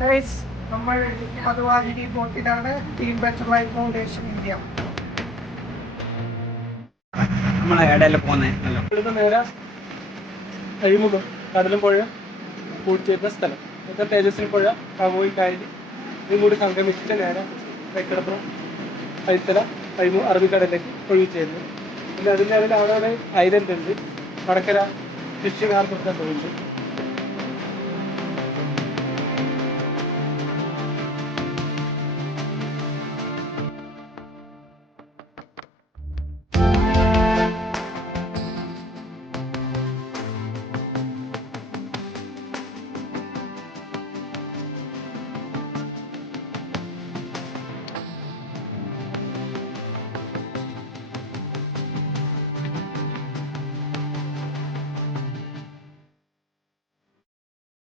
Guys, നമ്മൾ മധുവാഹിനി ബോട്ടിലാണ്. Team better life foundation India. നമ്മളെ ഇടയിൽ പോകുന്നത് ഇവിടുന്ന് നേരെ അഴിമുഖം കടലും പുഴ കൂടിച്ചേരുന്ന സ്ഥലം. എന്നിട്ട് തേജസ്വിനി പുഴ, കാവോയി കായൽ ഇതും കൂടി സംഗമിച്ചിട്ട് നേരെ വെക്കടപ്പുറം, അരിത്തല, അറബിക്കടലിലേക്ക് ഒഴുകിച്ചേരുന്നു. പിന്നെ അതിൻ്റെ അതിൽ അവിടെ ഐലൻഡ് ഉണ്ട്. വടക്കര ഫിഷിംഗ് ഹാർബർ ഉണ്ട്.